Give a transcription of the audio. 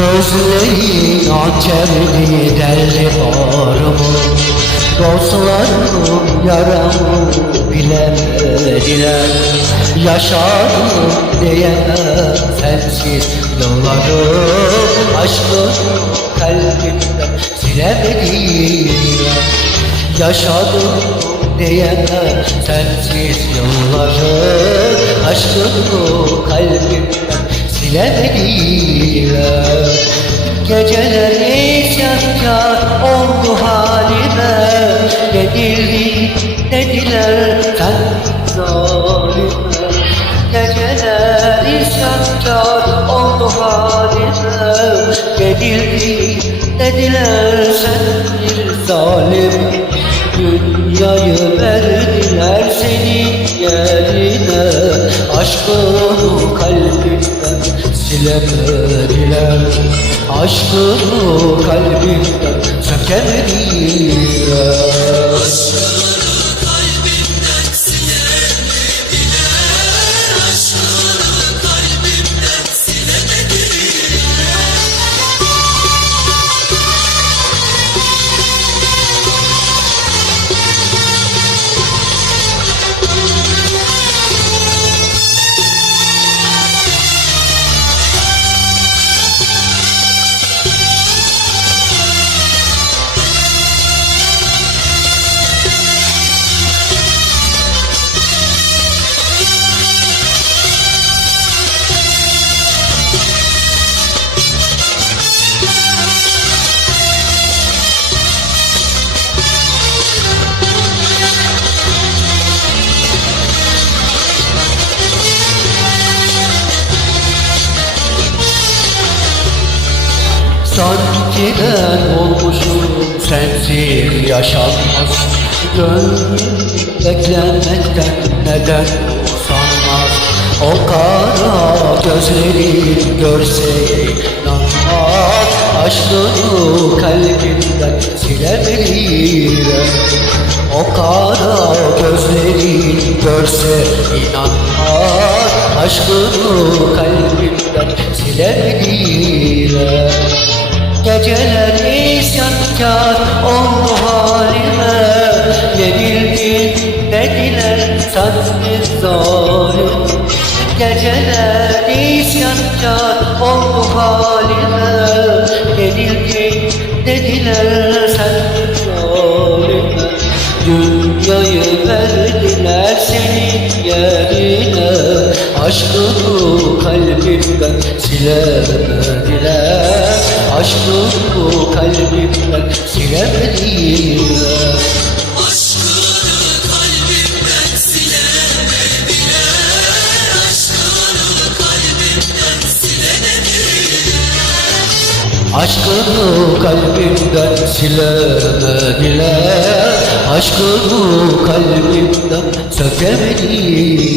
Gözlerin hançerli deldi bağrımı Dostlarım yaramı bilemediler Yaşadım diyemem sensiz yıllarım Aşkım kalbimden silemediler Yaşadım diyemem sensiz yılları Aşkımı kalbimden silemediler Geceler isyankar oldu halime. Denildi dediler sen zalime Geceler isyankar oldu halime. Denildi dediler sen bir zalim Dünyayı verdiler senin yerine. Aşkını kalbimden silemediler Aşkını kalbimden sökemediler Sanki ben olmuşum sensiz yaşanmaz. Gönlüm beklemekten neden usanmaz? O kara gözleri görse inanmaz. Aşkını kalbimden silebilirim O kara gözleri görse inanmaz. Aşkını kalbimden silebilirim Geceler isyankar oldu halime. Yenildin dediler sensiz zalim Geceler isyankar oldu halime. Yenildin dediler sensiz zalim Dünyayı verdiler senin yerine. Aşkını kalbimden silemediler Silemediler. Aşkını kalbimden silemediler. Aşkını kalbimden silemediler. Aşkını kalbimden sökemediler